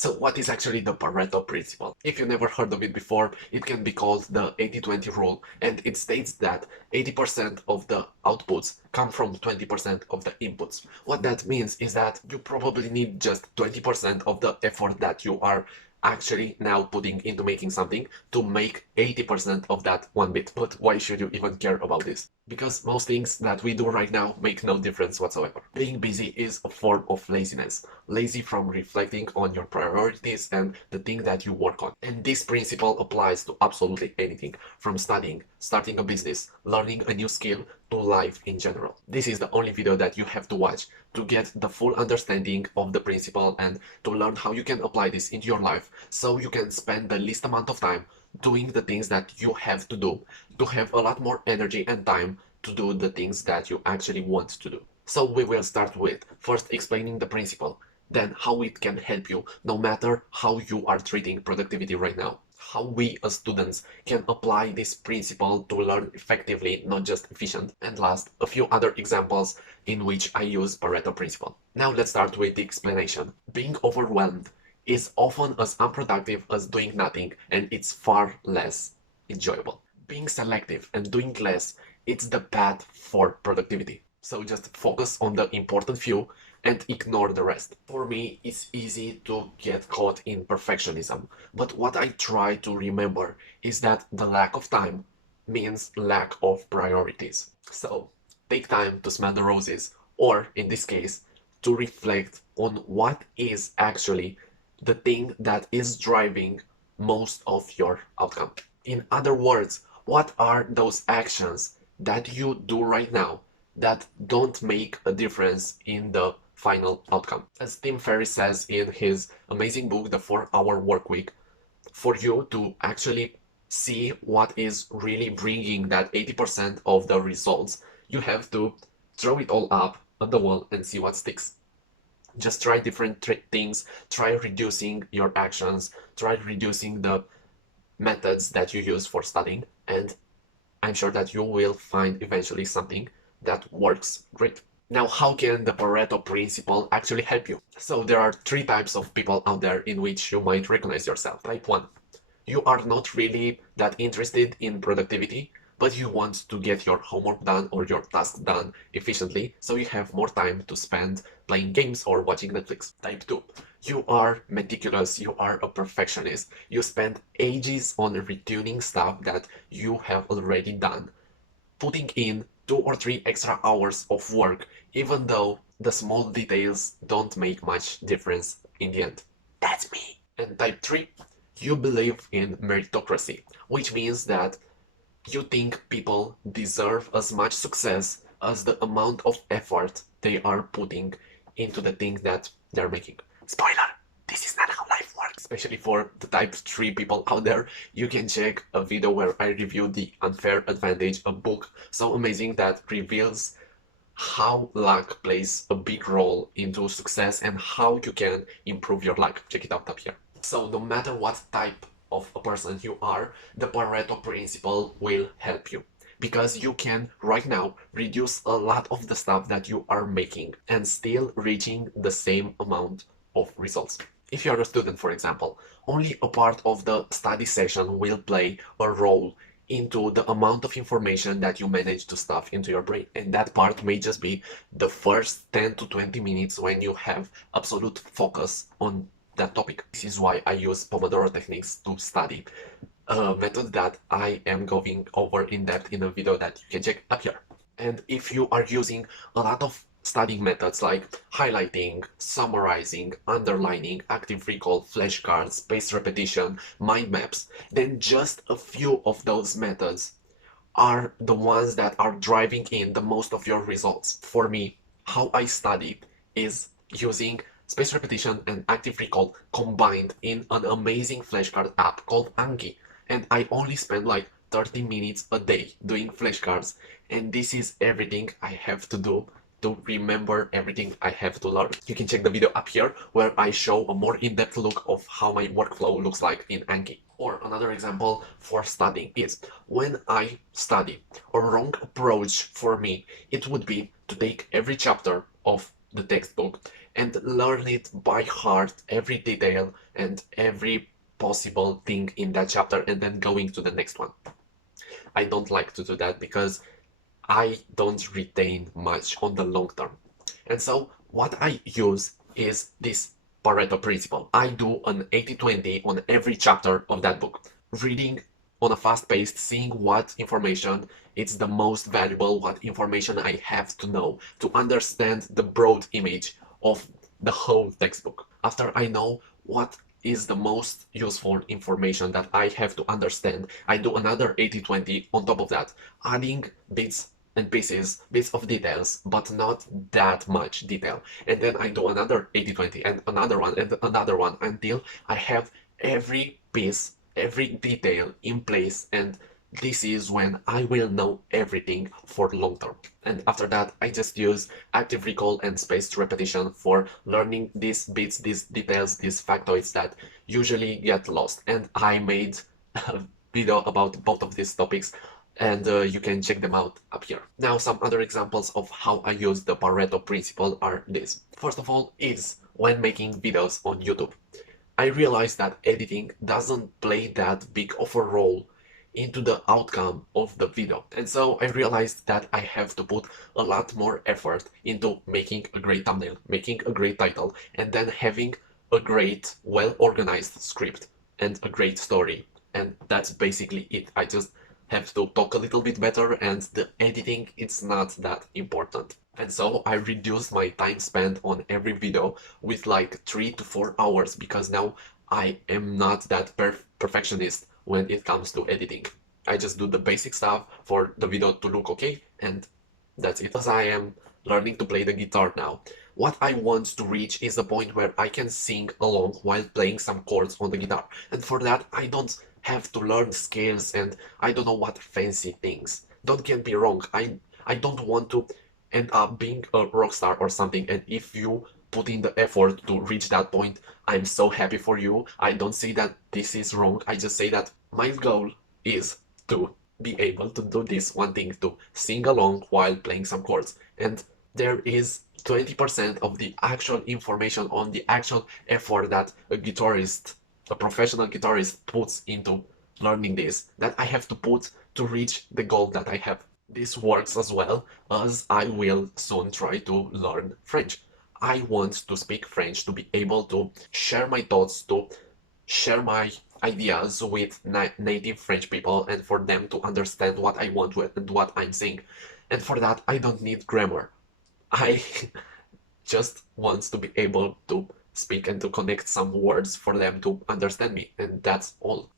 So what is actually the Pareto principle? If you never heard of it before, it can be called the 80-20 rule, and it states that 80% of the outputs come from 20% of the inputs. What that means is that you probably need just 20% of the effort that you are actually now putting into making something to make 80% of that one bit. But why should you even care about this? Because most things that we do right now make no difference whatsoever. Being busy is a form of laziness. Lazy from reflecting on your priorities and the thing that you work on. And this principle applies to absolutely anything, from studying, starting a business, learning a new skill, to life in general. This is the only video that you have to watch to get the full understanding of the principle and to learn how you can apply this into your life so you can spend the least amount of time doing the things that you have to have a lot more energy and time to do the things that you actually want to do. So we will start with first explaining the principle, then how it can help you no matter how you are treating productivity right now. How we as students can apply this principle to learn effectively, not just efficient. And last, a few other examples in which I use Pareto principle. Now let's start with the explanation. Being overwhelmed is often as unproductive as doing nothing, and it's far less enjoyable. Being selective and doing less, it's the path for productivity. So just focus on the important few and ignore the rest. For me, it's easy to get caught in perfectionism, but what I try to remember is that the lack of time means lack of priorities. So take time to smell the roses, or in this case, to reflect on what is actually the thing that is driving most of your outcome. In other words, what are those actions that you do right now that don't make a difference in the final outcome? As Tim Ferriss says in his amazing book, The 4-Hour Workweek, for you to actually see what is really bringing that 80% of the results, you have to throw it all up on the wall and see what sticks. Just try different things, try reducing your actions, try reducing the methods that you use for studying, and I'm sure that you will find eventually something that works great. Now, how can the Pareto principle actually help you? So there are three types of people out there in which you might recognize yourself. Type 1. You are not really that interested in productivity, but you want to get your homework done or your task done efficiently, so you have more time to spend playing games or watching Netflix. Type 2. You are meticulous, you are a perfectionist. You spend ages on retuning stuff that you have already done, putting in 2 or 3 extra hours of work, even though the small details don't make much difference in the end. That's me. And type 3, you believe in meritocracy, which means that you think people deserve as much success as the amount of effort they are putting into the thing that they're making. Spoiler, this is not how life works. Especially for the type 3 people out there, you can check a video where I review The Unfair Advantage, a book so amazing that reveals how luck plays a big role into success and how you can improve your luck. Check it out up here. So no matter what type of a person you are, the Pareto principle will help you. Because you can right now reduce a lot of the stuff that you are making and still reaching the same amount of results. If you're a student, for example, only a part of the study session will play a role into the amount of information that you manage to stuff into your brain. And that part may just be the first 10 to 20 minutes when you have absolute focus on that topic. This is why I use Pomodoro techniques to study, a method that I am going over in depth in a video that you can check up here. And if you are using a lot of studying methods like highlighting, summarizing, underlining, active recall, flashcards, spaced repetition, mind maps, then just a few of those methods are the ones that are driving in the most of your results. For me, how I study is using spaced repetition and active recall combined in an amazing flashcard app called Anki. And I only spend like 30 minutes a day doing flashcards, and this is everything I have to do to remember everything I have to learn. You can check the video up here where I show a more in-depth look of how my workflow looks like in Anki. Or another example for studying is when I study, a wrong approach for me, it would be to take every chapter of the textbook and learn it by heart, every detail and every possible thing in that chapter, and then going to the next one. I don't like to do that because I don't retain much on the long term. And so what I use is this Pareto principle. I do an 80-20 on every chapter of that book, reading on a fast pace, seeing what information is the most valuable, what information I have to know to understand the broad image of the whole textbook. After I know what is the most useful information that I have to understand, I do another 80-20 on top of that, adding bits and pieces, bits of details, but not that much detail. And then I do another 80-20 and another one until I have every piece, every detail in place, and this is when I will know everything for long term. And after that, I just use active recall and spaced repetition for learning these bits, these details, these factoids that usually get lost. And I made a video about both of these topics, and you can check them out up here. Now, some other examples of how I use the Pareto principle are this. First of all is when making videos on YouTube. I realized that editing doesn't play that big of a role into the outcome of the video. And so I realized that I have to put a lot more effort into making a great thumbnail, making a great title, and then having a great, well-organized script and a great story. And that's basically it. I just have to talk a little bit better, and the editing, it's not that important. And so I reduced my time spent on every video with like 3 to 4 hours, because now I am not that perfectionist when it comes to editing. I just do the basic stuff for the video to look okay, and that's it. As I am learning to play the guitar now, what I want to reach is the point where I can sing along while playing some chords on the guitar. And for that, I don't have to learn scales and I don't know what fancy things. Don't get me wrong, I don't want to end up being a rock star or something, and if you put in the effort to reach that point, I'm so happy for you. I don't say that this is wrong, I just say that my goal is to be able to do this one thing, to sing along while playing some chords. And there is 20% of the actual information on the actual effort that a guitarist, a professional guitarist, puts into learning this, that I have to put to reach the goal that I have. This works as well as I will soon try to learn French. I want to speak French, to be able to share my thoughts, to share my ideas with native French people, and for them to understand what I want and what I'm saying. And for that, I don't need grammar. I just want to be able to speak and to connect some words for them to understand me, and that's all.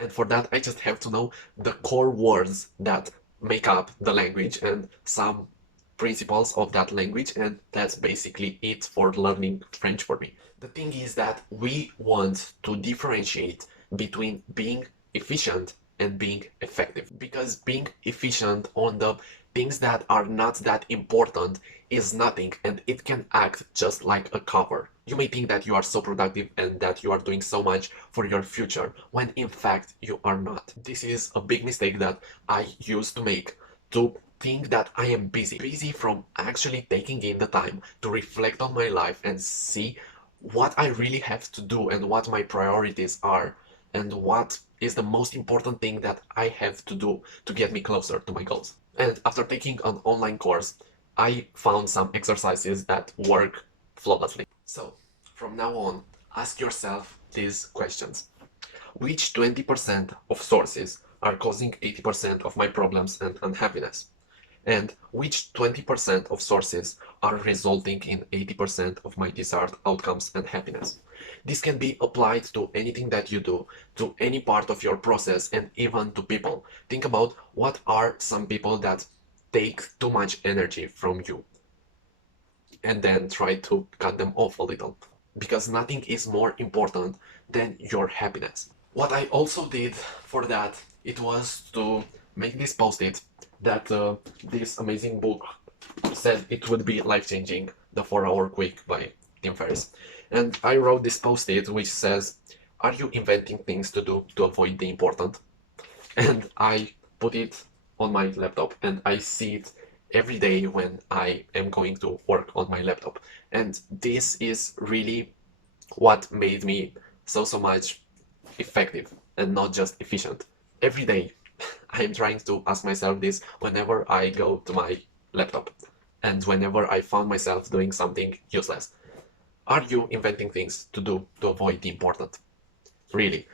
And for that, I just have to know the core words that make up the language and some principles of that language, and that's basically it for learning French for me. The thing is that we want to differentiate between being efficient and being effective, because being efficient on the things that are not that important is nothing, and it can act just like a cover. You may think that you are so productive and that you are doing so much for your future, when in fact you are not. This is a big mistake that I used to make, to think that I am busy from actually taking in the time to reflect on my life and see what I really have to do and what my priorities are and what is the most important thing that I have to do to get me closer to my goals. And after taking an online course, I found some exercises that work flawlessly. So, from now on, ask yourself these questions. Which 20% of sources are causing 80% of my problems and unhappiness? And which 20% of sources are resulting in 80% of my desired outcomes and happiness? This can be applied to anything that you do, to any part of your process, and even to people. Think about what are some people that take too much energy from you, and then try to cut them off a little, because nothing is more important than your happiness. What I also did for that, it was to make this post-it that this amazing book said it would be life-changing, The 4-Hour Quick by Tim Ferriss. And I wrote this post-it which says, are you inventing things to do to avoid the important? And I put it on my laptop and I see it every day when I am going to work on my laptop. And this is really what made me so much effective and not just efficient. Every day I am trying to ask myself this whenever I go to my laptop and whenever I found myself doing something useless. Are you inventing things to do to avoid the important? Really.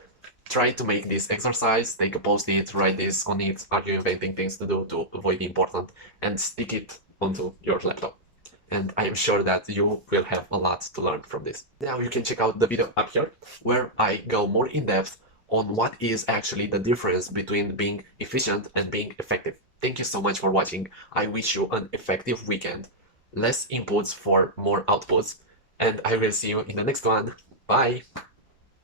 Try to make this exercise, take a post-it, write this on it, are you inventing things to do to avoid the important, and stick it onto your laptop. And I am sure that you will have a lot to learn from this. Now you can check out the video up here, where I go more in depth on what is actually the difference between being efficient and being effective. Thank you so much for watching. I wish you an effective weekend, less inputs for more outputs, and I will see you in the next one. Bye!